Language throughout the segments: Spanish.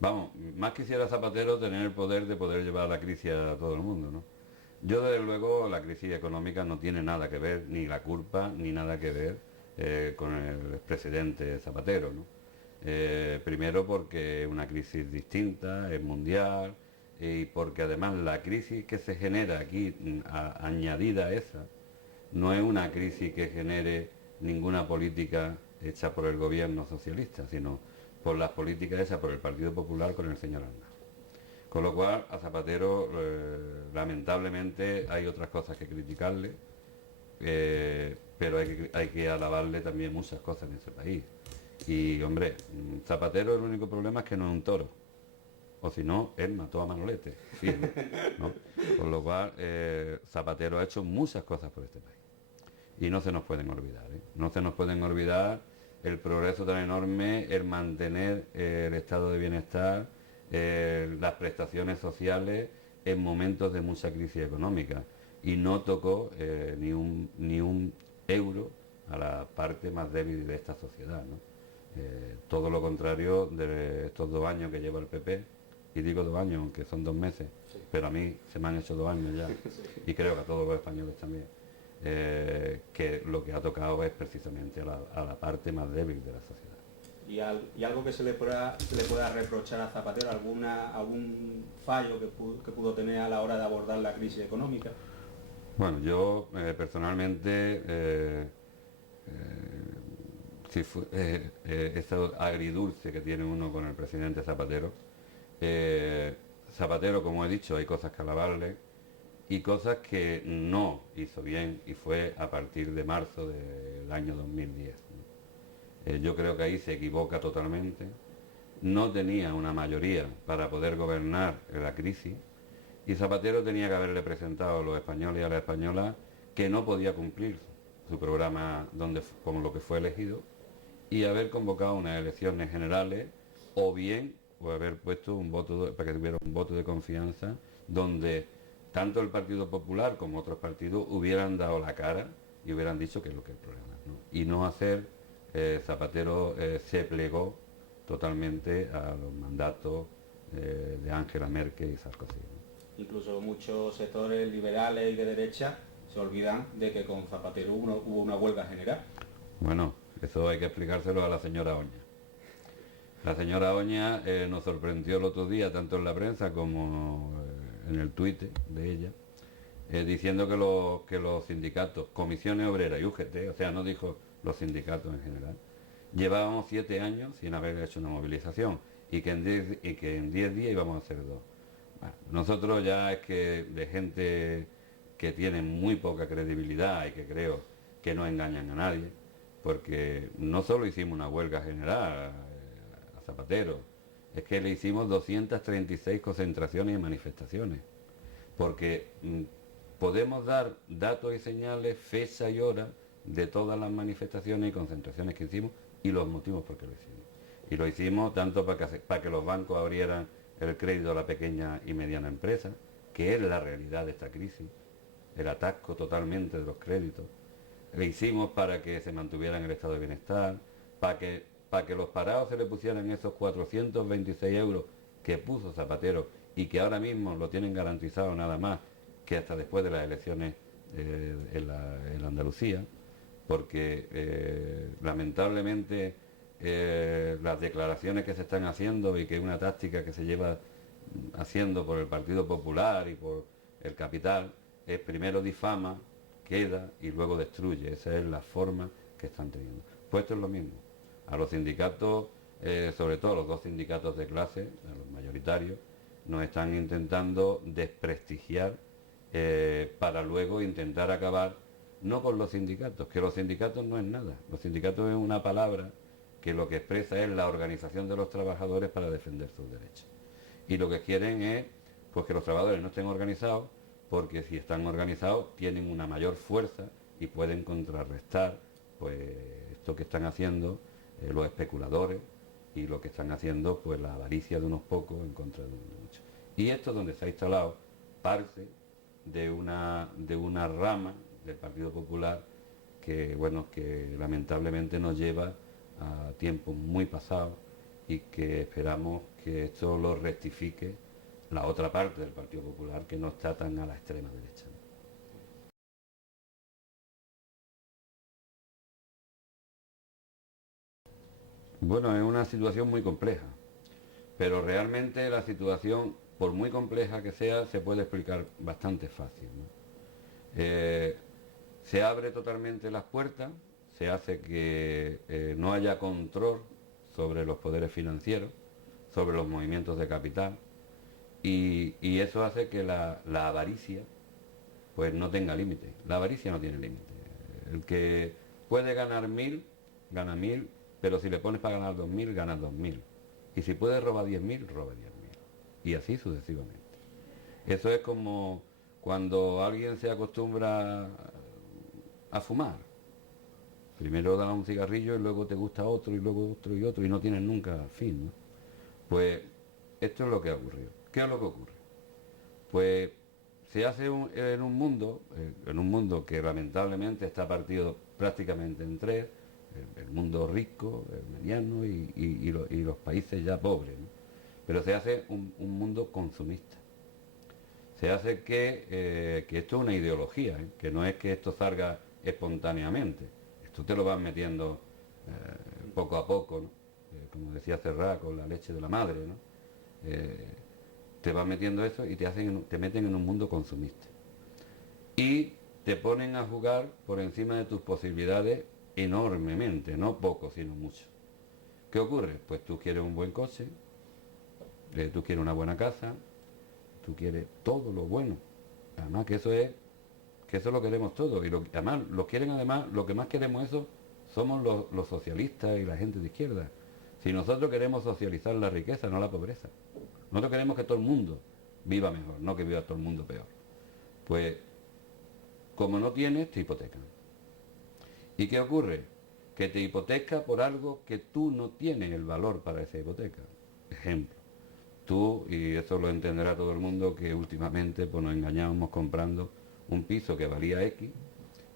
Vamos, más quisiera Zapatero tener el poder de poder llevar la crisis a todo el mundo, ¿no? Yo desde luego la crisis económica no tiene nada que ver, ni la culpa, ni nada que ver con el presidente Zapatero, ¿no? Primero porque es una crisis distinta, es mundial, y porque además la crisis que se genera aquí, añadida a esa, no es una crisis que genere ninguna política hecha por el gobierno socialista, sino por las políticas hechas por el Partido Popular con el señor Aznar. Con lo cual, a Zapatero, lamentablemente, hay otras cosas que criticarle, pero hay que alabarle también muchas cosas en ese país. Y, hombre, Zapatero, el único problema es que no es un toro, o si no, él mató a Manolete, sí, ¿no? Con lo cual, Zapatero ha hecho muchas cosas por este país. Y no se nos pueden olvidar, ¿eh? No se nos pueden olvidar el progreso tan enorme, el mantener el estado de bienestar, las prestaciones sociales en momentos de mucha crisis económica. Y no tocó ni un euro a la parte más débil de esta sociedad, ¿no? Todo lo contrario de estos 2 años que lleva el PP, y digo 2 años, aunque son 2 meses, Sí. pero a mí se me han hecho 2 años ya, Sí. y creo que a todos los españoles también, que lo que ha tocado es precisamente a la parte más débil de la sociedad. Y algo que se le pueda reprochar a Zapatero, algún fallo que pudo tener a la hora de abordar la crisis económica. Bueno, yo personalmente, si eso agridulce que tiene uno con el presidente Zapatero, Zapatero, como he dicho, hay cosas que alabarle y cosas que no hizo bien, y fue a partir de marzo del año 2010. Yo creo que ahí se equivoca totalmente. No tenía una mayoría para poder gobernar la crisis, y Zapatero tenía que haberle presentado a los españoles y a las españolas que no podía cumplir su programa con lo que fue elegido, y haber convocado unas elecciones generales, o haber puesto para que tuviera un voto de confianza, donde tanto el Partido Popular como otros partidos hubieran dado la cara y hubieran dicho que es lo que es el problema, ¿no? Y no hacer, Zapatero se plegó totalmente a los mandatos de Angela Merkel y Sarkozy, ¿no? Incluso muchos sectores liberales y de derecha se olvidan de que con Zapatero hubo una huelga general. Bueno, eso hay que explicárselo a la señora Oña. La señora Oña nos sorprendió el otro día, tanto en la prensa como en el tuit de ella, diciendo que los sindicatos, comisiones obreras y UGT, o sea, no dijo los sindicatos en general, llevábamos 7 años sin haber hecho una movilización, y que en 10 días íbamos a hacer 2. Bueno, nosotros ya es que de gente que tiene muy poca credibilidad y que creo que no engañan a nadie, porque no solo hicimos una huelga general a Zapatero, es que le hicimos 236 concentraciones y manifestaciones, porque podemos dar datos y señales, fecha y hora de todas las manifestaciones y concentraciones que hicimos y los motivos por qué lo hicimos. Y lo hicimos tanto para que los bancos abrieran el crédito a la pequeña y mediana empresa, que es la realidad de esta crisis, el atasco totalmente de los créditos. Le hicimos para que se mantuviera en el estado de bienestar, para que los parados se le pusieran esos 426 euros que puso Zapatero, y que ahora mismo lo tienen garantizado nada más que hasta después de las elecciones en Andalucía, porque lamentablemente las declaraciones que se están haciendo, y que es una táctica que se lleva haciendo por el Partido Popular y por el capital, es primero difama, queda y luego destruye. Esa es la forma que están teniendo. Pues esto es lo mismo. A los sindicatos, sobre todo los dos sindicatos de clase, a los mayoritarios, nos están intentando desprestigiar, para luego intentar acabar no con los sindicatos, que los sindicatos no es nada. Los sindicatos es una palabra que lo que expresa es la organización de los trabajadores para defender sus derechos. Y lo que quieren es pues que los trabajadores no estén organizados, porque si están organizados tienen una mayor fuerza y pueden contrarrestar pues esto que están haciendo los especuladores, y lo que están haciendo pues la avaricia de unos pocos en contra de muchos. Y esto es donde se ha instalado parte de una rama del Partido Popular que, bueno, que lamentablemente nos lleva a tiempos muy pasados, y que esperamos que esto lo rectifique la otra parte del Partido Popular, que no está tan a la extrema derecha, ¿no? Bueno, es una situación muy compleja, pero realmente la situación, por muy compleja que sea, se puede explicar bastante fácil, ¿no? Se abre totalmente las puertas, se hace que no haya control sobre los poderes financieros, sobre los movimientos de capital, y eso hace que la avaricia pues no tenga límite. La avaricia no tiene límite. El que puede ganar 1000, gana 1000, pero si le pones para ganar 2000, ganas 2000. Y si puede robar 10.000, roba 10.000. Y así sucesivamente. Eso es como cuando alguien se acostumbra a fumar. Primero da un cigarrillo y luego te gusta otro y luego otro y otro y no tienes nunca fin, ¿no? Pues esto es lo que ha ocurrido. ¿Qué es lo que ocurre? Pues se hace en un mundo que lamentablemente está partido prácticamente en tres, el mundo rico, el mediano y los países ya pobres, ¿no? Pero se hace un mundo consumista. Se hace que esto es una ideología, ¿eh? Que no es que esto salga espontáneamente. Esto te lo vas metiendo poco a poco, ¿no? Como decía Serrat, con la leche de la madre, ¿no? Te vas metiendo eso y te meten en un mundo consumista. Y te ponen a jugar por encima de tus posibilidades enormemente, no poco, sino mucho. ¿Qué ocurre? Pues tú quieres un buen coche, tú quieres una buena casa, tú quieres todo lo bueno. Además que eso lo queremos todos. Y además lo quieren, además, lo que más queremos eso somos los socialistas y la gente de izquierda. Si nosotros queremos socializar la riqueza, no la pobreza. Nosotros queremos que todo el mundo viva mejor, no que viva todo el mundo peor. Pues, como no tienes, te hipotecan. ¿Y qué ocurre? Que te hipoteca por algo que tú no tienes el valor para esa hipoteca. Ejemplo, tú, y eso lo entenderá todo el mundo, que últimamente pues, nos engañábamos comprando un piso que valía X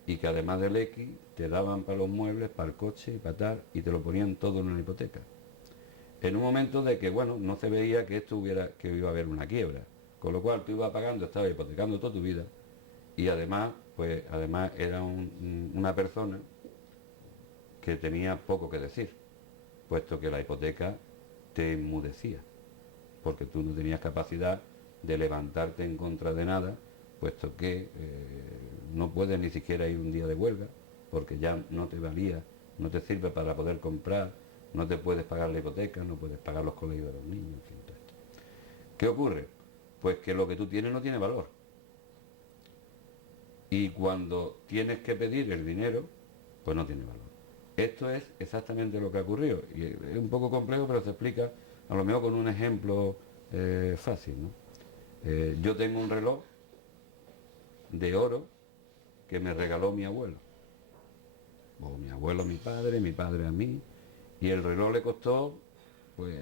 y que además del X te daban para los muebles, para el coche y para tal, y te lo ponían todo en una hipoteca. En un momento de que, bueno, no se veía que que iba a haber una quiebra. Con lo cual tú ibas pagando, estabas hipotecando toda tu vida y además, pues además era una persona que tenía poco que decir, puesto que la hipoteca te enmudecía, porque tú no tenías capacidad de levantarte en contra de nada, puesto que no puedes ni siquiera ir un día de huelga, porque ya no te valía, no te sirve para poder comprar, no te puedes pagar la hipoteca, no puedes pagar los colegios de los niños, en fin, todo esto. ¿Qué ocurre? Pues que lo que tú tienes no tiene valor. Y cuando tienes que pedir el dinero, pues no tiene valor. Esto es exactamente lo que ha ocurrido. Y es un poco complejo, pero se explica a lo mejor con un ejemplo fácil, ¿no? Yo tengo un reloj de oro que me regaló mi abuelo. O mi abuelo a mi padre a mí. Y el reloj le costó, pues,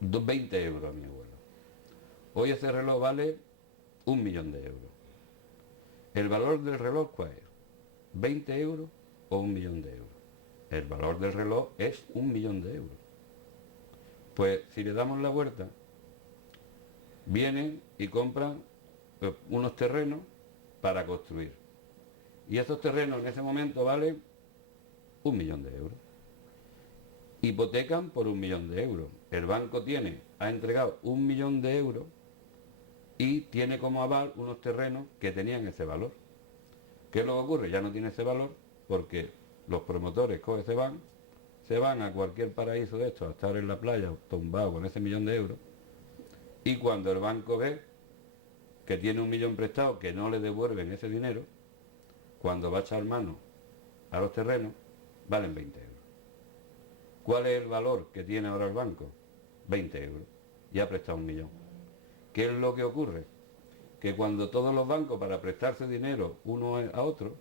20 euros a mi abuelo. Hoy ese reloj vale 1.000.000 de euros. ¿El valor del reloj cuál es? ¿20 euros o 1.000.000 de euros? El valor del reloj es 1.000.000 de euros. Pues si le damos la vuelta, vienen y compran unos terrenos para construir. Y esos terrenos en ese momento valen 1.000.000 de euros. Hipotecan por 1.000.000 de euros. El banco ha entregado 1.000.000 de euros y tiene como aval unos terrenos que tenían ese valor. ¿Qué es lo que ocurre? Ya no tiene ese valor porque los promotores se van a cualquier paraíso de estos a estar en la playa tumbado con ese 1.000.000 de euros, y cuando el banco ve que tiene 1.000.000 prestado que no le devuelven ese dinero, cuando va a echar mano a los terrenos, valen 20 euros. ¿Cuál es el valor que tiene ahora el banco? 20 euros. Y ha prestado 1.000.000. ¿Qué es lo que ocurre? Que cuando todos los bancos, para prestarse dinero uno a otro,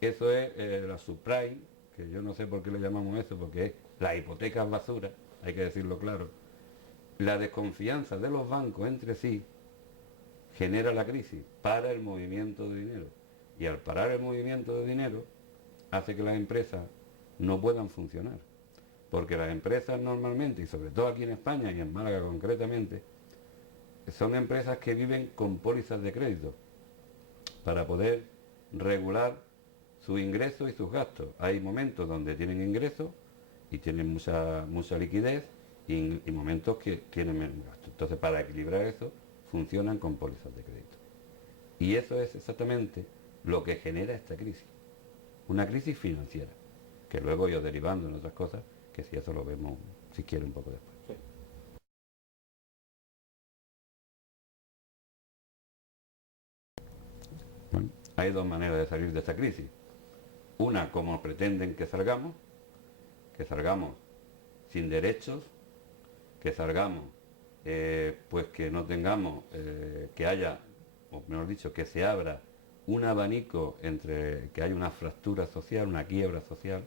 eso es la subprime, que yo no sé por qué le llamamos eso, porque es la hipoteca basura, hay que decirlo claro. La desconfianza de los bancos entre sí genera la crisis, para el movimiento de dinero. Y al parar el movimiento de dinero, hace que las empresas no puedan funcionar. porque las empresas normalmente, y sobre todo aquí en España y en Málaga concretamente, son empresas que viven con pólizas de crédito para poder regular sus ingresos y sus gastos. Hay momentos donde tienen ingresos y tienen mucha liquidez y momentos que tienen menos gastos. Entonces, para equilibrar eso, funcionan con pólizas de crédito. Y eso es exactamente lo que genera esta crisis. Una crisis financiera, que luego yo derivando en otras cosas, que si eso lo vemos, si quiere, un poco después. Sí. Bueno, hay dos maneras de salir de esta crisis. Una, como pretenden que salgamos sin derechos, que salgamos, pues que no tengamos, que haya, o mejor dicho, que se abra un abanico entre, que haya una fractura social, una quiebra social,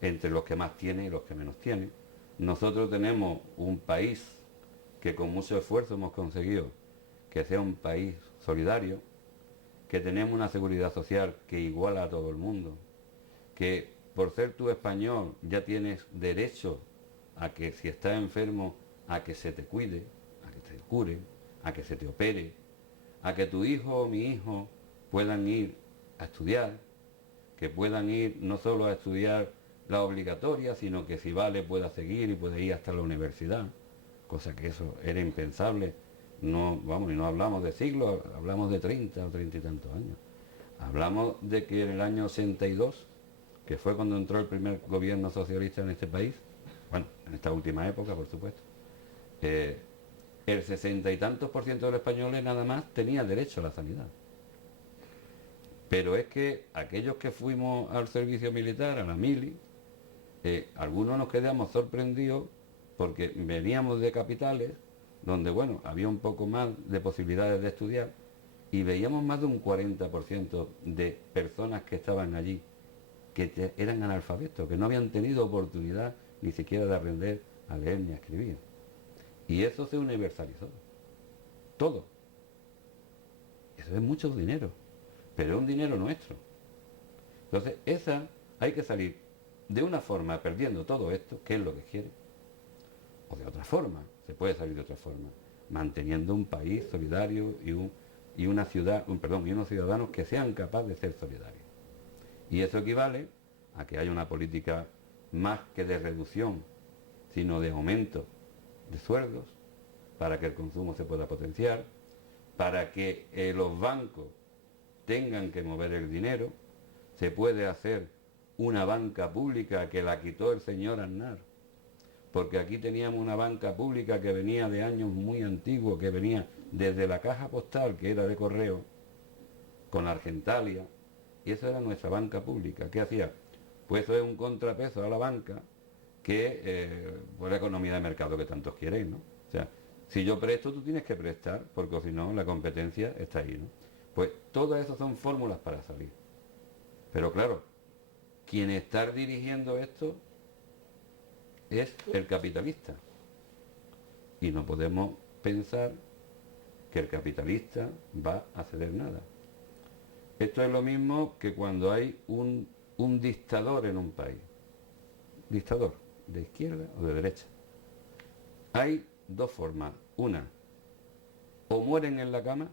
entre los que más tienen y los que menos tienen. Nosotros tenemos un país que con mucho esfuerzo hemos conseguido que sea un país solidario, que tenemos una seguridad social que iguala a todo el mundo, que por ser tú español ya tienes derecho a que si estás enfermo, a que se te cuide, a que te cure, a que se te opere, a que tu hijo o mi hijo puedan ir a estudiar, que puedan ir no solo a estudiar la obligatoria, sino que si vale pueda seguir y puede ir hasta la universidad, cosa que eso era impensable. No, vamos, y no hablamos de siglos, hablamos de 30 o 30 y tantos años. Hablamos de que en el año 82, que fue cuando entró el primer gobierno socialista en este país, bueno, en esta última época, por supuesto, el 60 y tantos % de los españoles nada más tenía derecho a la sanidad. Pero es que aquellos que fuimos al servicio militar, a la mili, algunos nos quedamos sorprendidos porque veníamos de capitales donde, bueno, había un poco más de posibilidades de estudiar y veíamos más de un 40% de personas que estaban allí que eran analfabetos, que no habían tenido oportunidad ni siquiera de aprender a leer ni a escribir. Y eso se universalizó. Todo. Eso es mucho dinero, pero es un dinero nuestro. Entonces, hay que salir de una forma perdiendo todo esto, que es lo que quiere, o de otra forma, se puede salir de otra forma, manteniendo un país solidario y una ciudad, y unos ciudadanos que sean capaces de ser solidarios. Y eso equivale a que haya una política más que de reducción, sino de aumento de sueldos, para que el consumo se pueda potenciar, para que los bancos tengan que mover el dinero. Se puede hacer una banca pública que la quitó el señor Aznar, porque aquí teníamos una banca pública que venía de años muy antiguos, que venía desde la caja postal, que era de correo, con Argentalia, y eso era nuestra banca pública. ¿Qué hacía? Pues eso es un contrapeso a la banca que, pues la economía de mercado que tantos queréis, ¿no? O sea, si yo presto, tú tienes que prestar, porque si no, la competencia está ahí, ¿no? Pues todas esas son fórmulas para salir. Pero claro, quien está dirigiendo esto es el capitalista. Y no podemos pensar que el capitalista va a ceder nada. Esto es lo mismo que cuando hay un dictador en un país. Dictador, de izquierda o de derecha. Hay dos formas. Una, o mueren en la cama,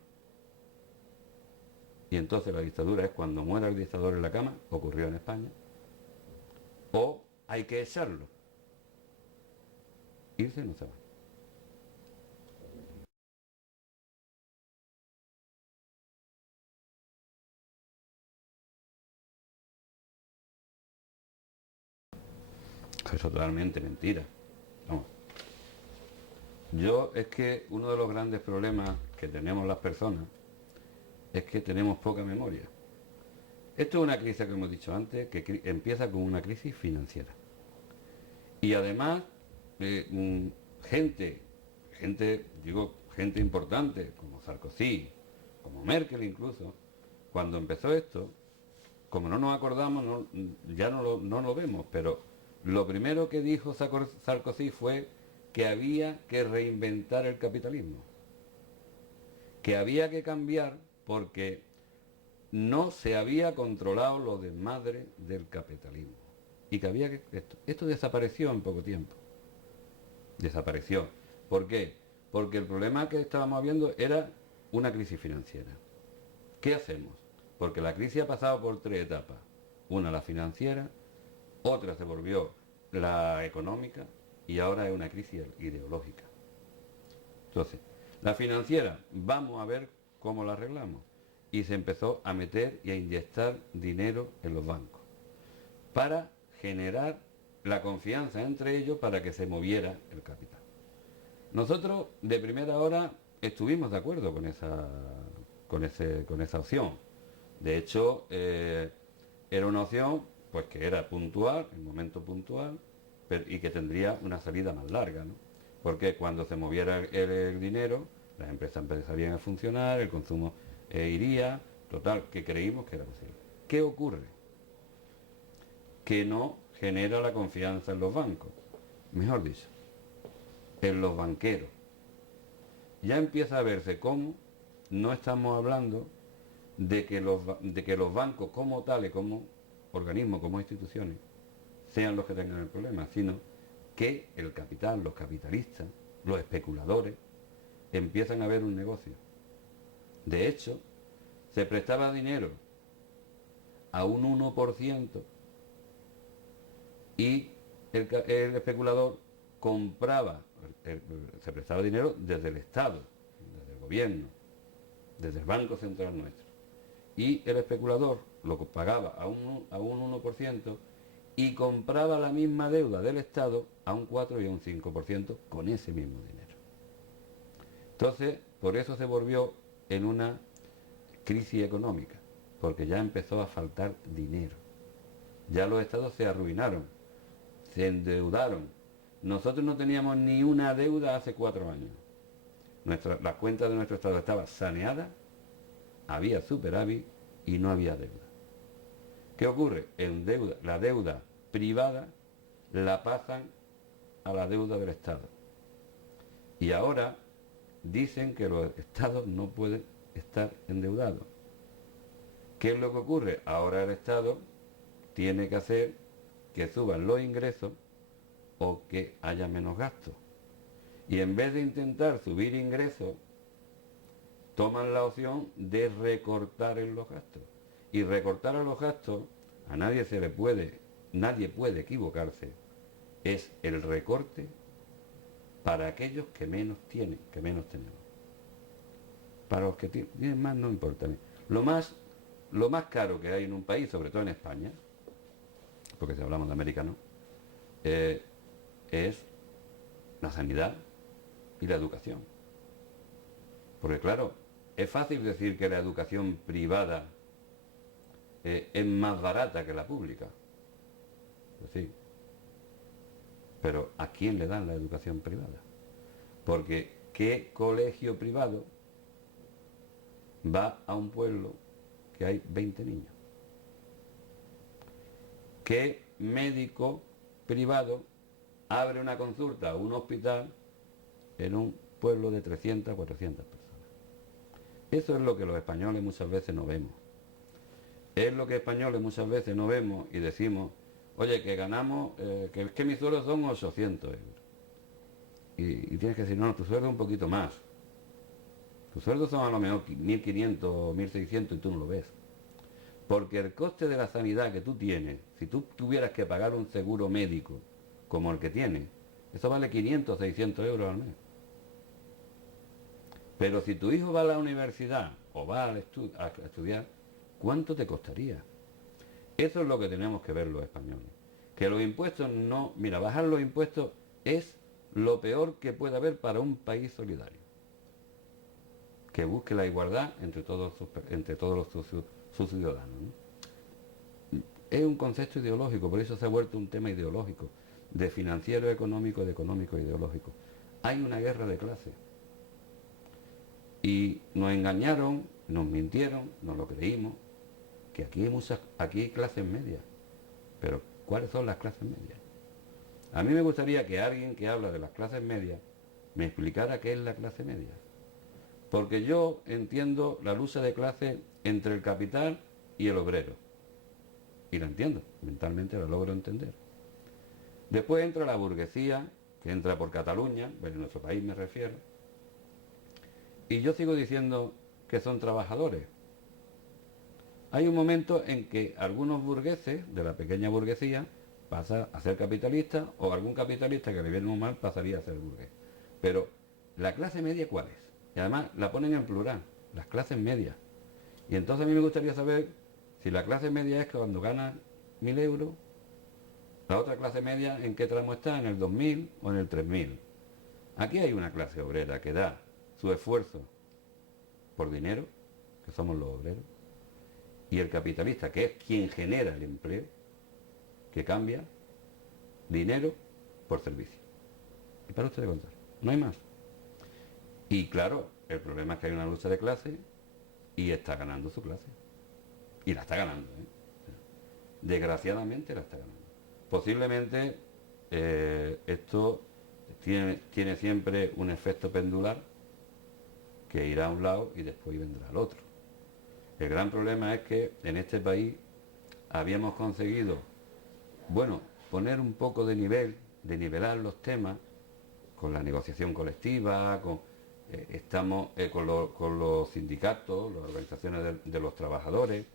y entonces la dictadura es cuando muera el dictador en la cama, ocurrió en España, o hay que echarlo. Irse no se va. Eso es totalmente mentira. Vamos. Es que uno de los grandes problemas que tenemos las personas es que tenemos poca memoria. Esto es una crisis que hemos dicho antes, que empieza con una crisis financiera. Y además, gente importante, como Sarkozy, como Merkel incluso, cuando empezó esto, como no nos acordamos, ya no lo vemos, pero lo primero que dijo Sarkozy fue que había que reinventar el capitalismo, que había que cambiar porque no se había controlado lo desmadre del capitalismo. y que había que... Esto desapareció en poco tiempo. Desapareció. ¿Por qué? Porque el problema que estábamos viendo era una crisis financiera. ¿Qué hacemos? Porque la crisis ha pasado por 3 etapas. Una, la financiera, otra se volvió la económica y ahora es una crisis ideológica. Entonces, la financiera, vamos a ver cómo la arreglamos. Y se empezó a meter y a inyectar dinero en los bancos para generar la confianza entre ellos para que se moviera el capital. Nosotros de primera hora estuvimos de acuerdo con esa opción. De hecho, era una opción pues que era puntual, en momento puntual, y que tendría una salida más larga, ¿no? Porque cuando se moviera el dinero, las empresas empezarían a funcionar, el consumo iría, total, que creímos que era posible. ¿Qué ocurre? Que no genera la confianza en los bancos, mejor dicho, en los banqueros. Ya empieza a verse cómo no estamos hablando de que los bancos como tales, como organismos, como instituciones, sean los que tengan el problema, sino que el capital, los capitalistas, los especuladores, empiezan a ver un negocio. De hecho, se prestaba dinero a un 1% y el especulador compraba, se prestaba dinero desde el Estado, desde el gobierno, desde el Banco Central nuestro. Y el especulador lo pagaba a un 1% y compraba la misma deuda del Estado a un 4 y a un 5% con ese mismo dinero. Entonces, por eso se volvió en una crisis económica, porque ya empezó a faltar dinero. Ya los estados se arruinaron, se endeudaron. Nosotros no teníamos ni una deuda hace 4 años. La cuenta de nuestro estado estaba saneada, había superávit y no había deuda. ¿Qué ocurre? La deuda privada la pasan a la deuda del Estado. Y ahora dicen que los estados no pueden estar endeudados. ¿Qué es lo que ocurre? Ahora el Estado tiene que hacer que suban los ingresos o que haya menos gastos. Y en vez de intentar subir ingresos, toman la opción de recortar en los gastos. Y recortar a los gastos, a nadie puede equivocarse, es el recorte para aquellos que menos tienen, que menos tenemos. Para los que tienen más no importa. Lo más caro que hay en un país, sobre todo en España, porque si hablamos de América no, es la sanidad y la educación. Porque claro, es fácil decir que la educación privada es más barata que la pública. Sí. Pero ¿a quién le dan la educación privada? Porque ¿qué colegio privado va a un pueblo que hay 20 niños? ¿Qué médico privado abre una consulta o un hospital en un pueblo de 300 a 400 personas? Eso es lo que los españoles muchas veces no vemos. Es lo que españoles muchas veces no vemos y decimos, oye, que ganamos, que mis sueldos son 800 euros. Y tienes que decir, no, tu sueldo es un poquito más. Tus sueldos son a lo mejor 1.500, 1.600 y tú no lo ves. Porque el coste de la sanidad que tú tienes, si tú tuvieras que pagar un seguro médico como el que tienes, eso vale 500, 600 euros al mes. Pero si tu hijo va a la universidad o va a estudiar, ¿cuánto te costaría? Eso es lo que tenemos que ver los españoles. Que los impuestos no... Mira, bajar los impuestos es lo peor que puede haber para un país solidario. Que busque la igualdad entre todos sus ciudadanos, ¿no? Es un concepto ideológico, por eso se ha vuelto un tema ideológico, de financiero económico, de económico ideológico. Hay una guerra de clases. Y nos engañaron, nos mintieron, nos lo creímos, que aquí hay clases medias. Pero, ¿cuáles son las clases medias? A mí me gustaría que alguien que habla de las clases medias me explicara qué es la clase media. Porque yo entiendo la lucha de clase entre el capital y el obrero. y la entiendo, mentalmente la logro entender. Después entra la burguesía, que entra por Cataluña, bueno, en nuestro país me refiero, y yo sigo diciendo que son trabajadores. Hay un momento en que algunos burgueses de la pequeña burguesía pasa a ser capitalista, o algún capitalista que le viene muy mal pasaría a ser burgués. Pero la clase media, ¿cuál es? Y además la ponen en plural, las clases medias. Y entonces a mí me gustaría saber si la clase media es que cuando gana 1.000 euros, la otra clase media en qué tramo está, en el 2.000 o en el 3.000. Aquí hay una clase obrera que da su esfuerzo por dinero, que somos los obreros, y el capitalista, que es quien genera el empleo, que cambia dinero por servicio. Y para usted de contar, no hay más. Y claro, el problema es que hay una lucha de clase y está ganando su clase. Y la está ganando, ¿eh? Desgraciadamente la está ganando. Posiblemente esto tiene siempre un efecto pendular que irá a un lado y después vendrá al otro. El gran problema es que en este país habíamos conseguido, bueno, poner un poco de nivelar los temas con la negociación colectiva, estamos con los sindicatos, las organizaciones de los trabajadores.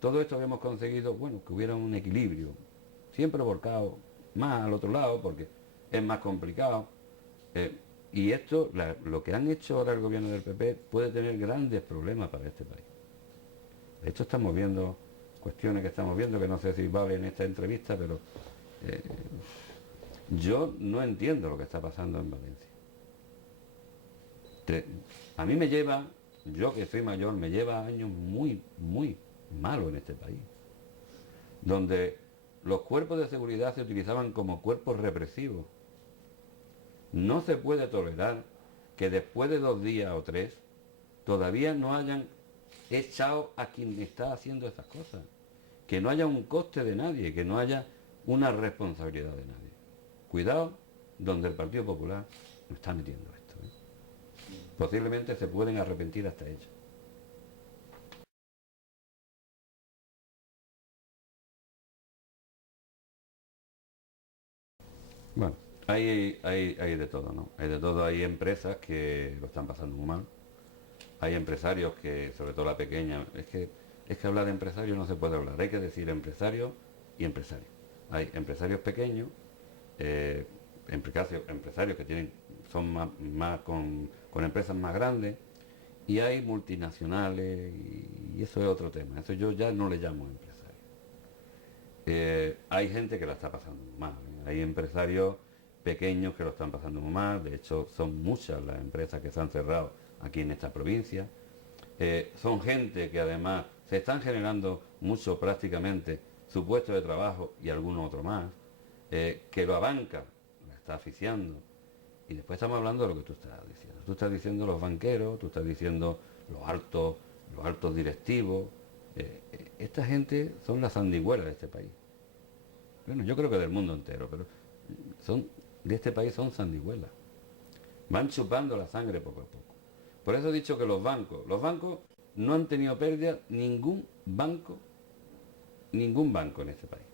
Todo esto habíamos conseguido, bueno, que hubiera un equilibrio, siempre volcado más al otro lado porque es más complicado. Y esto, lo que han hecho ahora el gobierno del PP puede tener grandes problemas para este país. De hecho estamos viendo cuestiones que estamos viendo, que no sé si vale en esta entrevista, pero yo no entiendo lo que está pasando en Valencia. A mí me lleva, yo que soy mayor, me lleva años muy, muy malos en este país, donde los cuerpos de seguridad se utilizaban como cuerpos represivos. No se puede tolerar que después de 2 días o 3 todavía no hayan echado a quien está haciendo esas cosas, que no haya un coste de nadie, que no haya una responsabilidad de nadie. Cuidado donde el Partido Popular no está metiendo esto, ¿eh? Posiblemente se pueden arrepentir hasta ellos. Bueno, hay de todo, ¿no? Hay de todo, hay empresas que lo están pasando muy mal. Hay empresarios que, sobre todo la pequeña, es que hablar de empresarios no se puede hablar, hay que decir empresario y empresario. Hay empresarios pequeños, empresarios que son más con empresas más grandes, y hay multinacionales, y eso es otro tema, eso yo ya no le llamo empresario. Hay gente que la está pasando muy mal, ¿eh? Hay empresarios pequeños que lo están pasando muy mal, de hecho son muchas las empresas que se han cerrado aquí en esta provincia. Son gente que además se están generando mucho prácticamente su puesto de trabajo y alguno otro más, que la banca la está asfixiando. Y después estamos hablando de lo que tú estás diciendo. Tú estás diciendo los banqueros, tú estás diciendo los altos directivos. Esta gente son las sanguijuelas de este país. Bueno, yo creo que del mundo entero, pero de este país son sanguijuelas. Van chupando la sangre poco a poco. Por eso he dicho que los bancos no han tenido pérdida, ningún banco en este país.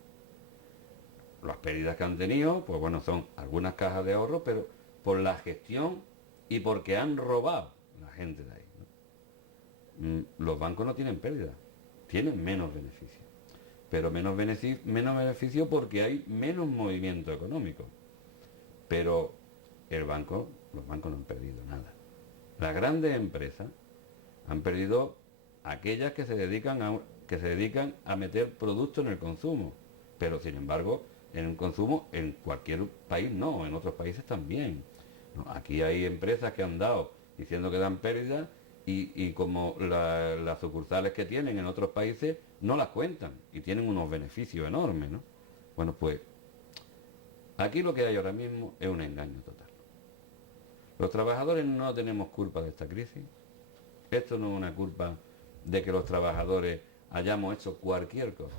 Las pérdidas que han tenido, pues bueno, son algunas cajas de ahorro, pero por la gestión y porque han robado la gente de ahí, ¿no? Los bancos no tienen pérdida, tienen menos beneficio. Pero menos beneficio porque hay menos movimiento económico. Pero los bancos no han perdido nada. Las grandes empresas han perdido aquellas que se dedican a meter productos en el consumo. Pero sin embargo, en el consumo, en cualquier país no, en otros países también. ¿No? Aquí hay empresas que han dado diciendo que dan pérdidas y como las sucursales que tienen en otros países no las cuentan y tienen unos beneficios enormes, ¿no? Bueno, pues aquí lo que hay ahora mismo es un engaño total. Los trabajadores no tenemos culpa de esta crisis. Esto no es una culpa de que los trabajadores hayamos hecho cualquier cosa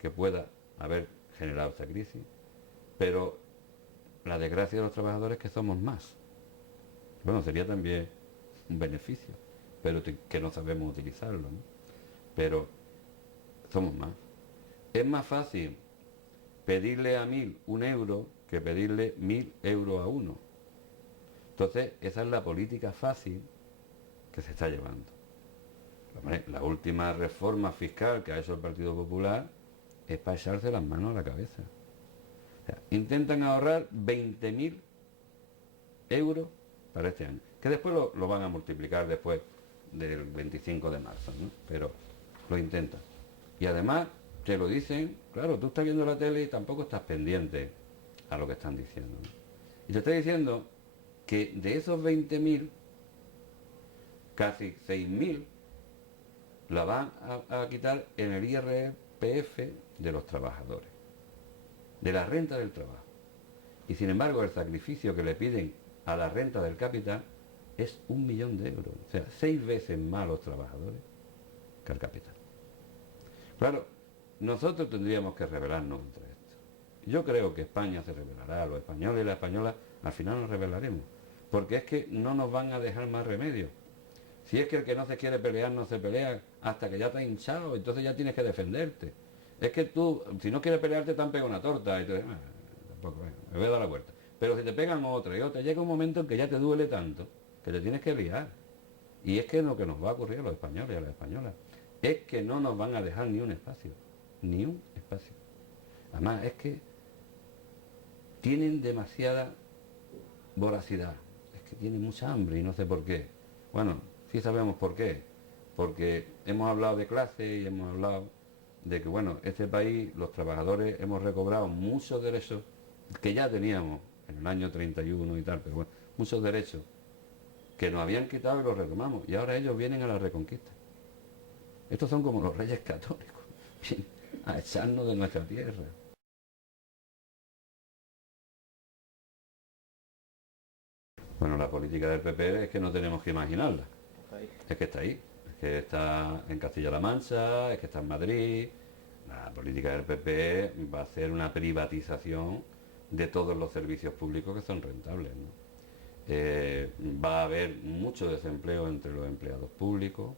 que pueda haber generado esta crisis, pero la desgracia de los trabajadores es que somos más. Bueno, sería también un beneficio, pero que no sabemos utilizarlo, ¿no? Pero somos más. Es más fácil pedirle a 1.000 un euro que pedirle 1.000 euros a uno. Entonces, esa es la política fácil que se está llevando. Hombre, la última reforma fiscal que ha hecho el Partido Popular es para echarse las manos a la cabeza. O sea, intentan ahorrar 20.000 euros para este año, que después lo van a multiplicar después del 25 de marzo, ¿no? Pero lo intentan. Y además te lo dicen, claro, tú estás viendo la tele y tampoco estás pendiente a lo que están diciendo, ¿no? Y te está diciendo que de esos 20.000, casi 6.000 la van a quitar en el IRPF de los trabajadores, de la renta del trabajo. Y sin embargo el sacrificio que le piden a la renta del capital es 1 millón de euros. O sea, 6 veces más los trabajadores que el capital. Claro, nosotros tendríamos que rebelarnos contra esto. Yo creo que España se rebelará, los españoles y las españolas al final nos rebelaremos. Porque es que no nos van a dejar más remedio. Si es que el que no se quiere pelear no se pelea hasta que ya te has hinchado, entonces ya tienes que defenderte. Es que tú, si no quieres pelearte, te han pegado una torta y tú dices, tampoco, me voy a dar la vuelta. Pero si te pegan otra y otra, llega un momento en que ya te duele tanto que te tienes que liar. Y es que lo que nos va a ocurrir a los españoles y a las españolas es que no nos van a dejar ni un espacio. Ni un espacio. Además, es que tienen demasiada voracidad. Es que tienen mucha hambre y no sé por qué. Bueno, sí sabemos por qué. Porque hemos hablado de clase y hemos hablado de que, bueno, este país, los trabajadores, hemos recobrado muchos derechos que ya teníamos en el año 31 y tal, pero bueno, muchos derechos que nos habían quitado y los retomamos. Y ahora ellos vienen a la reconquista. Estos son como los reyes católicos, vienen a echarnos de nuestra tierra. Bueno, la política del PP es que no tenemos que imaginarla. Es que está ahí. Es que está en Castilla-La Mancha, es que está en Madrid. La política del PP va a ser una privatización de todos los servicios públicos que son rentables, ¿no? Va a haber mucho desempleo entre los empleados públicos.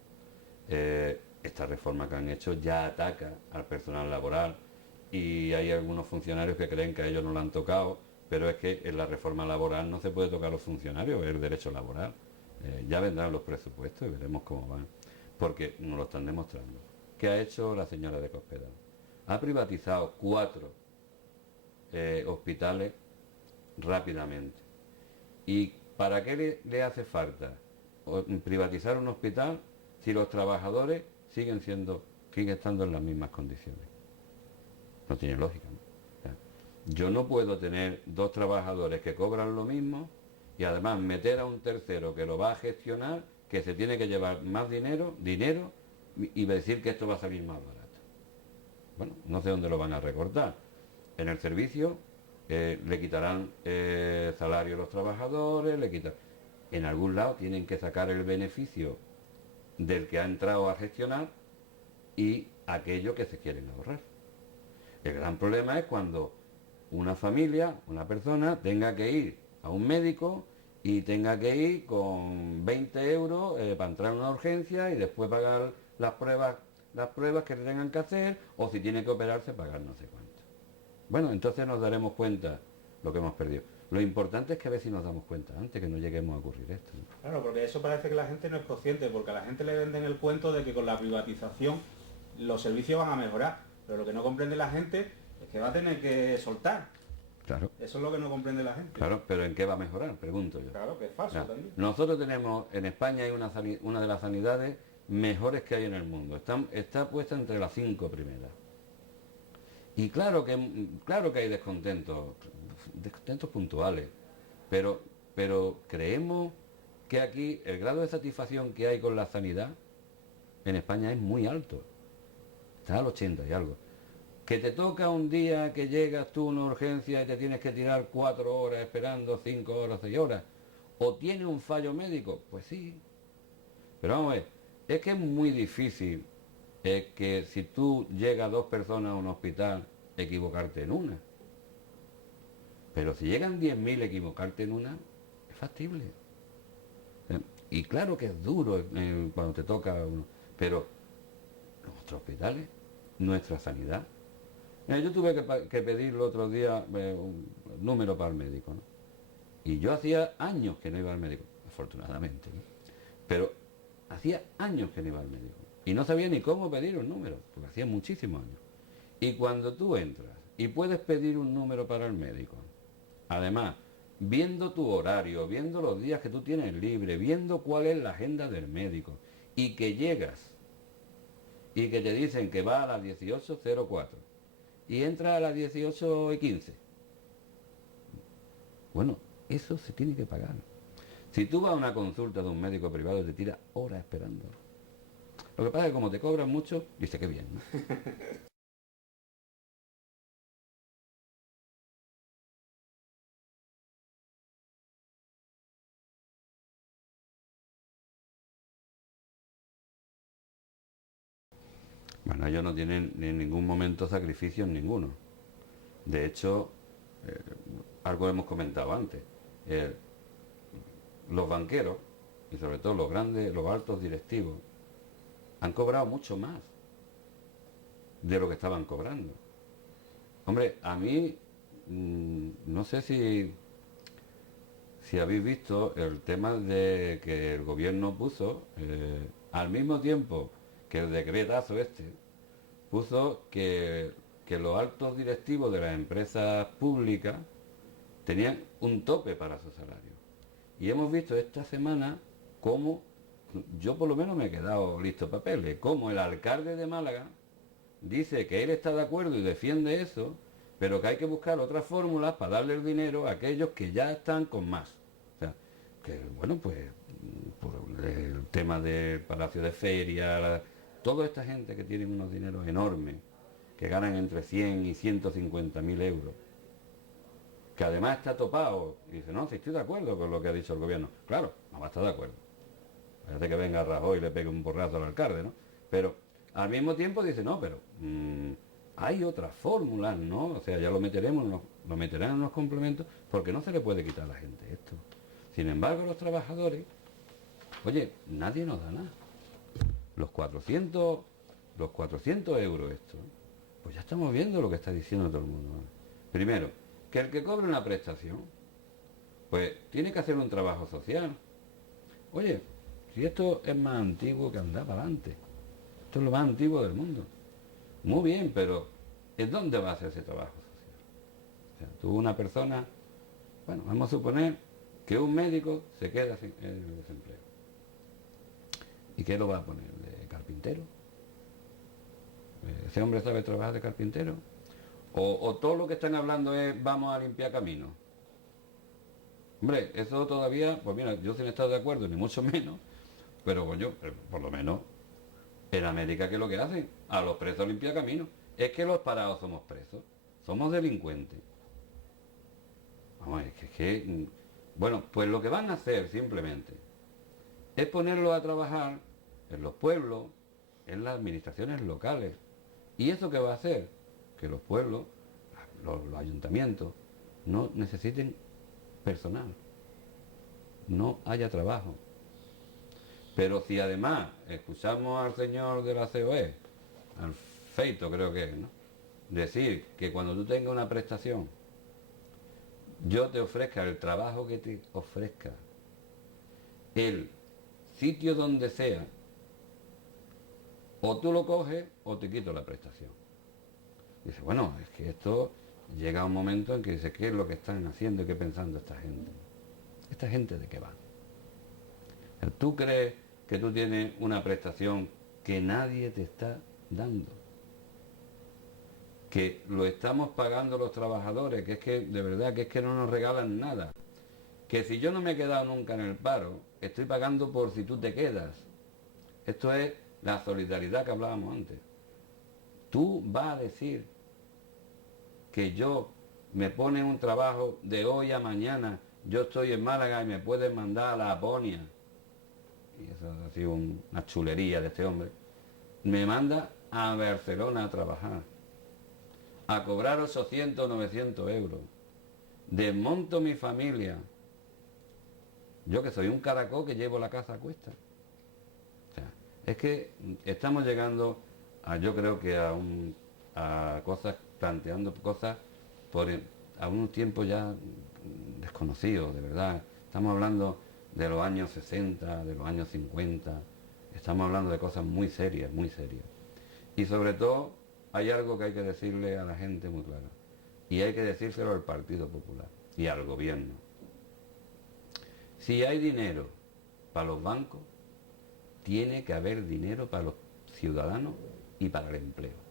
Esta reforma que han hecho ya ataca al personal laboral y hay algunos funcionarios que creen que a ellos no lo han tocado, pero es que en la reforma laboral no se puede tocar a los funcionarios, es el derecho laboral. Ya vendrán los presupuestos y veremos cómo van, porque nos lo están demostrando. ¿Qué ha hecho la señora de Cospedal? Ha privatizado 4 hospitales rápidamente. ¿Y para qué le hace falta privatizar un hospital si los trabajadores siguen estando en las mismas condiciones? No tiene lógica, ¿no? O sea, yo no puedo tener 2 trabajadores que cobran lo mismo y además meter a un tercero que lo va a gestionar, que se tiene que llevar más dinero y decir que esto va a salir más barato. Bueno, no sé dónde lo van a recortar. En el servicio le quitarán salario a los trabajadores, en algún lado tienen que sacar el beneficio del que ha entrado a gestionar y aquello que se quieren ahorrar. El gran problema es cuando una familia, una persona, tenga que ir a un médico y tenga que ir con 20 euros para entrar a una urgencia y después pagar las pruebas que le tengan que hacer, o si tiene que operarse, pagar no sé cuánto. Bueno, entonces nos daremos cuenta lo que hemos perdido. Lo importante es que a ver si nos damos cuenta antes que no lleguemos a ocurrir esto, ¿no? Claro, porque eso parece que la gente no es consciente, porque a la gente le venden el cuento de que con la privatización los servicios van a mejorar, pero lo que no comprende la gente es que va a tener que soltar. Claro. Eso es lo que no comprende la gente. Claro, pero ¿en qué va a mejorar? Pregunto yo. Claro, que es falso también. Nosotros tenemos, en España hay una de las sanidades mejores que hay en el mundo. Está puesta entre las 5 primeras. Y claro que hay descontentos puntuales, pero creemos que aquí el grado de satisfacción que hay con la sanidad en España es muy alto. Está al 80 y algo. Que te toca un día que llegas tú a una urgencia y te tienes que tirar 4 horas esperando, 5 horas, 6 horas, o tiene un fallo médico, pues sí. Pero vamos a ver, es que es muy difícil que si tú llegas 2 personas a un hospital, equivocarte en una. Pero si llegan 10.000, equivocarte en una, es factible. Y claro que es duro cuando te toca uno, pero nuestros hospitales, nuestra sanidad, Mira, yo tuve que pedir el otro día un número para el médico, ¿no? Y yo hacía años que no iba al médico, afortunadamente, ¿no? Pero hacía años que no iba al médico. Y no sabía ni cómo pedir un número, porque hacía muchísimos años. Y cuando tú entras y puedes pedir un número para el médico, además, viendo tu horario, viendo los días que tú tienes libre, viendo cuál es la agenda del médico, y que llegas y que te dicen que va a las 18:04 y entra a las 18:15. Bueno, eso se tiene que pagar. Si tú vas a una consulta de un médico privado, te tira horas esperando. Lo que pasa es que como te cobran mucho, dice que bien, ¿no? Bueno, ellos no tienen en ningún momento sacrificios ninguno. De hecho, eh, algo hemos comentado antes. eh, los banqueros, y sobre todo los grandes, los altos directivos, han cobrado mucho más de lo que estaban cobrando. Hombre, a mí, no sé si habéis visto el tema de que el gobierno puso, al mismo tiempo que el decretazo este, puso que los altos directivos de las empresas públicas tenían un tope para su salario. Y hemos visto esta semana cómo, yo por lo menos me he quedado listo papeles, cómo el alcalde de Málaga dice que él está de acuerdo y defiende eso, pero que hay que buscar otras fórmulas para darle el dinero a aquellos que ya están con más. O sea, que bueno, pues por el tema del Palacio de Feria, toda esta gente que tiene unos dineros enormes, que ganan entre 100 y 150.000 euros, que además está topado, y dice, no, si estoy de acuerdo con lo que ha dicho el gobierno. Claro, no va a estar de acuerdo. Parece que venga Rajoy y le pegue un porrazo al alcalde, ¿no? Pero al mismo tiempo dice, no, pero hay otras fórmulas, ¿no? O sea, ya lo meterán en los complementos, porque no se le puede quitar a la gente esto. Sin embargo, los trabajadores, oye, nadie nos da nada. Los 400 euros esto, pues ya estamos viendo lo que está diciendo todo el mundo, ¿no? Primero, que el que cobre una prestación, pues tiene que hacer un trabajo social. Oye, si esto es más antiguo que andar para adelante, esto es lo más antiguo del mundo. Muy bien, pero ¿en dónde va a hacer ese trabajo social? O sea, tú una persona, bueno, vamos a suponer que un médico se queda en el desempleo. ¿Y qué lo va a poner? ¿De carpintero? ¿Ese hombre sabe trabajar de carpintero? ¿O todo lo que están hablando es vamos a limpiar caminos? Hombre, eso todavía, pues mira, yo sin estar de acuerdo, ni mucho menos, pero coño, por lo menos en América, ¿qué es lo que hacen? A los presos limpiar caminos. Es que los parados somos presos, somos delincuentes. Vamos, bueno, pues lo que van a hacer simplemente es ponerlos a trabajar en los pueblos, en las administraciones locales. ¿Y eso qué va a hacer? Que los pueblos, los ayuntamientos, no necesiten personal, no haya trabajo. Pero si además escuchamos al señor de la COE, al Feito creo que es, ¿no?, decir que cuando tú tengas una prestación, yo te ofrezca el trabajo que te ofrezca, el sitio donde sea, o tú lo coges o te quito la prestación. Dice, bueno, es que esto llega a un momento en que dice, ¿qué es lo que están haciendo y qué pensando esta gente? ¿Esta gente de qué va? ¿Tú crees que tú tienes una prestación que nadie te está dando? Que lo estamos pagando los trabajadores, que es que de verdad que es que no nos regalan nada. Que si yo no me he quedado nunca en el paro, estoy pagando por si tú te quedas. Esto es la solidaridad que hablábamos antes. Tú vas a decir que yo me pone un trabajo de hoy a mañana, yo estoy en Málaga y me pueden mandar a la Aponia, y eso ha sido una chulería de este hombre, me manda a Barcelona a trabajar, a cobrar 800, 900 euros, desmonto mi familia, yo que soy un caracol que llevo la casa a cuesta. O sea, es que estamos llegando a, yo creo que a cosas planteando cosas a unos tiempos ya desconocidos, de verdad. Estamos hablando de los años 60, de los años 50, estamos hablando de cosas muy serias, muy serias. Y sobre todo hay algo que hay que decirle a la gente muy claro, y hay que decírselo al Partido Popular y al gobierno. Si hay dinero para los bancos, tiene que haber dinero para los ciudadanos y para el empleo.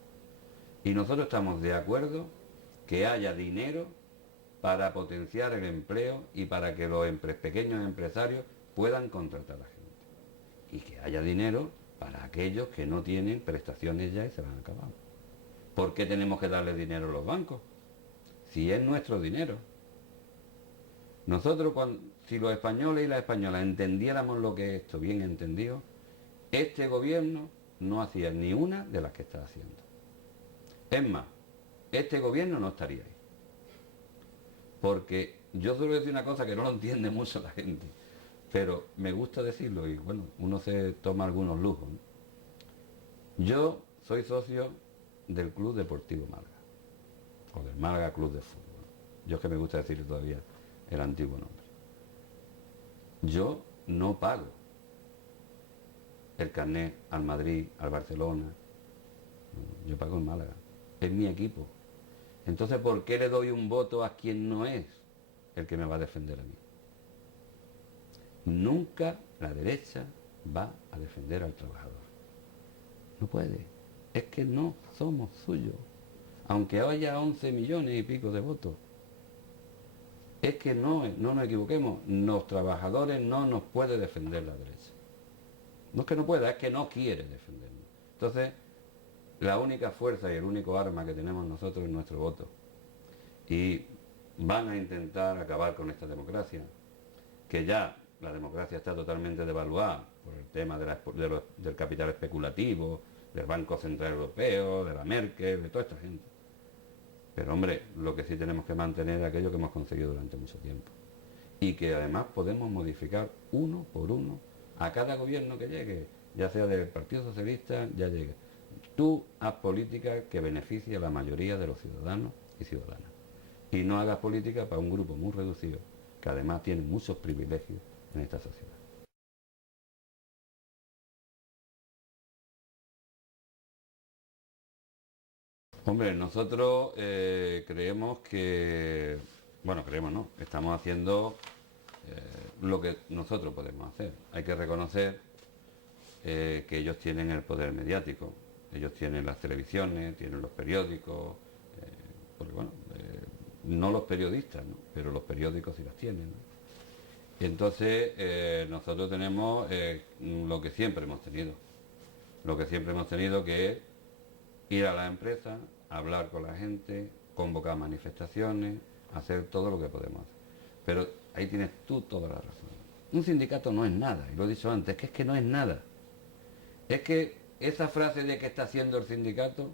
Y nosotros estamos de acuerdo que haya dinero para potenciar el empleo y para que los pequeños empresarios puedan contratar a gente. Y que haya dinero para aquellos que no tienen prestaciones ya y se van a acabar. ¿Por qué tenemos que darle dinero a los bancos? Si es nuestro dinero. Nosotros, si los españoles y las españolas entendiéramos lo que es esto bien entendido, este gobierno no hacía ni una de las que está haciendo. Es más, este gobierno no estaría ahí. Porque yo suelo decir una cosa que no lo entiende mucho la gente, pero me gusta decirlo y bueno, uno se toma algunos lujos, ¿no? Yo soy socio del Club Deportivo Málaga, o del Málaga Club de Fútbol. Yo es que me gusta decir todavía el antiguo nombre. Yo no pago el carnet al Madrid, al Barcelona. Yo pago en Málaga. Es mi equipo. Entonces, ¿por qué le doy un voto a quien no es el que me va a defender a mí? Nunca la derecha va a defender al trabajador. No puede. Es que no somos suyos. Aunque haya 11 millones y pico de votos. Es que no nos equivoquemos. Los trabajadores no nos puede defender la derecha. No es que no pueda, es que no quiere defendernos. Entonces, la única fuerza y el único arma que tenemos nosotros es nuestro voto. Y van a intentar acabar con esta democracia, que ya la democracia está totalmente devaluada por el tema del capital especulativo, del Banco Central Europeo, de la Merkel, de toda esta gente. Pero hombre, lo que sí tenemos que mantener es aquello que hemos conseguido durante mucho tiempo. Y que además podemos modificar uno por uno a cada gobierno que llegue, ya sea del Partido Socialista, ya llegue. Tú haz política que beneficie a la mayoría de los ciudadanos y ciudadanas. Y no hagas política para un grupo muy reducido, que además tiene muchos privilegios en esta sociedad. Hombre, nosotros creemos que, bueno, creemos no, estamos haciendo lo que nosotros podemos hacer. Hay que reconocer que ellos tienen el poder mediático, ellos tienen las televisiones, tienen los periódicos, porque bueno, no los periodistas, ¿no? Pero los periódicos sí las tienen, ¿no? Y entonces nosotros tenemos lo que siempre hemos tenido, que es ir a la empresa, hablar con la gente, convocar manifestaciones, hacer todo lo que podemos hacer. Pero ahí tienes tú toda la razón. Un sindicato no es nada, y lo he dicho antes, es que no es nada. Es que esa frase de qué está haciendo el sindicato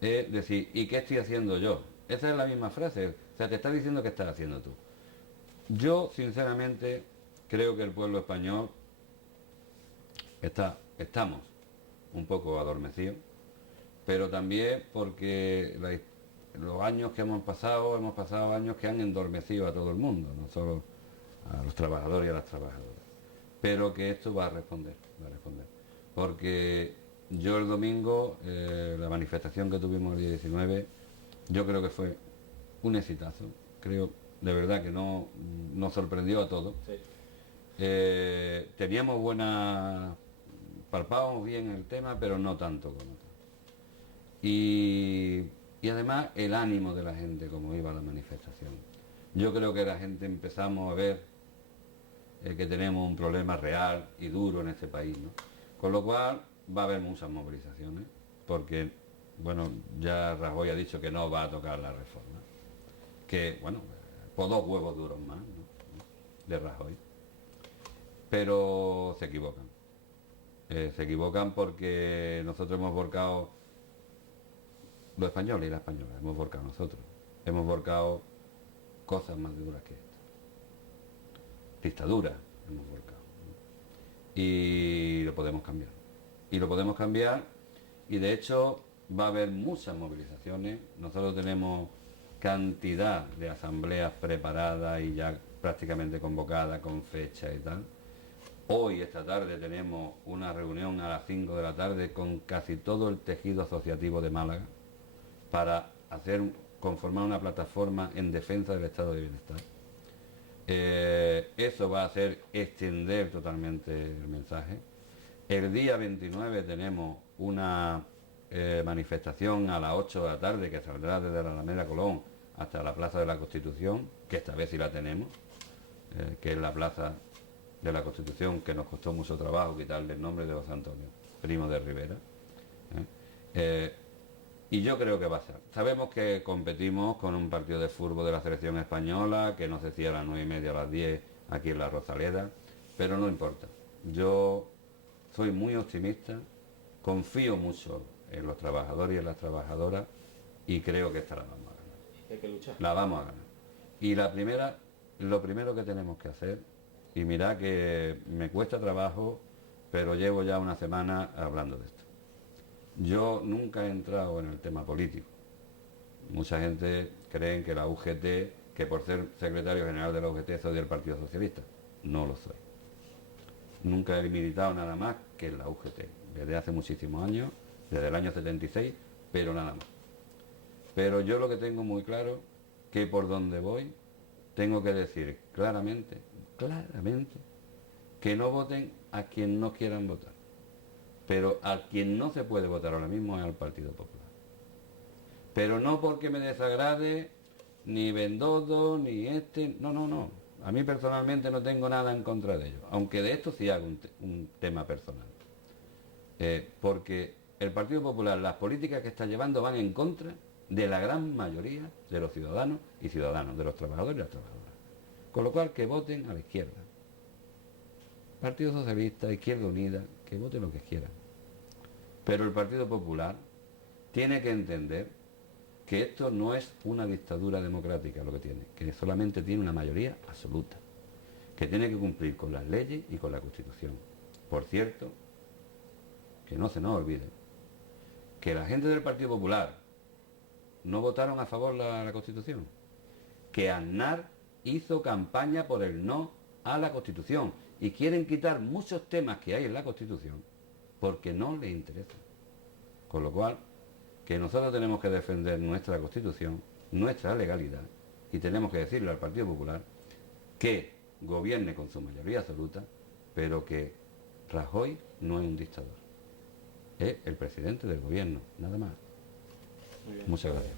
es decir, ¿y qué estoy haciendo yo? Esa es la misma frase, o sea, te está diciendo qué estás haciendo tú. Yo, sinceramente, creo que el pueblo español estamos un poco adormecidos, pero también porque los años que hemos pasado años que han endormecido a todo el mundo, no solo a los trabajadores y a las trabajadoras. Pero que esto va a responder. Porque yo el domingo, la manifestación que tuvimos el día 19, yo creo que fue un exitazo. Creo, de verdad, que nos sorprendió a todos. Sí. Teníamos palpábamos bien el tema, pero no tanto como otros. Y además el ánimo de la gente, como iba a la manifestación. Yo creo que la gente empezamos a ver que tenemos un problema real y duro en este país, ¿no? Con lo cual va a haber muchas movilizaciones, porque, bueno, ya Rajoy ha dicho que no va a tocar la reforma. Que, bueno, por 2 huevos duros más, ¿no? De Rajoy. Pero se equivocan. Se equivocan porque nosotros hemos volcado, los españoles y las españolas, hemos volcado nosotros. Hemos volcado cosas más duras que esto. Dictadura hemos volcado, ¿no? Y lo podemos cambiar. Y de hecho va a haber muchas movilizaciones. Nosotros tenemos cantidad de asambleas preparadas y ya prácticamente convocadas con fecha y tal. Hoy, esta tarde, tenemos una reunión a las 5 de la tarde con casi todo el tejido asociativo de Málaga para conformar una plataforma en defensa del estado de bienestar. Eso va a hacer extender totalmente el mensaje. El día 29 tenemos una manifestación a las 8 de la tarde que saldrá desde la Alameda Colón hasta la Plaza de la Constitución, que esta vez sí la tenemos, que es la Plaza de la Constitución, que nos costó mucho trabajo quitarle el nombre de José Antonio, primo de Rivera. Y yo creo que va a ser. Sabemos que competimos con un partido de fútbol de la selección española, que no se cierra a las 9:30 a las 10 aquí en la Rosaleda, pero no importa. Yo soy muy optimista, confío mucho en los trabajadores y en las trabajadoras y creo que esta la vamos a ganar. Hay que luchar. La vamos a ganar. Y lo primero que tenemos que hacer, y mirad que me cuesta trabajo, pero llevo ya una semana hablando de esto. Yo nunca he entrado en el tema político. Mucha gente cree que la UGT, que por ser secretario general de la UGT soy del Partido Socialista. No lo soy. Nunca he militado nada más que en la UGT, desde hace muchísimos años, desde el año 76, pero nada más. Pero yo lo que tengo muy claro, que por donde voy, tengo que decir claramente, que no voten a quien no quieran votar. Pero a quien no se puede votar ahora mismo es al Partido Popular. Pero no porque me desagrade ni Bendodo, ni no. A mí personalmente no tengo nada en contra de ellos, aunque de esto sí hago un tema personal. Porque el Partido Popular, las políticas que está llevando van en contra de la gran mayoría de los ciudadanos y ciudadanas, de los trabajadores y las trabajadoras. Con lo cual, que voten a la izquierda. Partido Socialista, Izquierda Unida, que voten lo que quieran. Pero el Partido Popular tiene que entender que esto no es una dictadura democrática lo que tiene, que solamente tiene una mayoría absoluta, que tiene que cumplir con las leyes y con la Constitución. Por cierto, que no se nos olvide, que la gente del Partido Popular no votaron a favor de la Constitución, que Aznar hizo campaña por el no a la Constitución y quieren quitar muchos temas que hay en la Constitución porque no les interesa. Con lo cual, que nosotros tenemos que defender nuestra Constitución, nuestra legalidad, y tenemos que decirle al Partido Popular que gobierne con su mayoría absoluta, pero que Rajoy no es un dictador. Es el presidente del gobierno, nada más. Muchas gracias.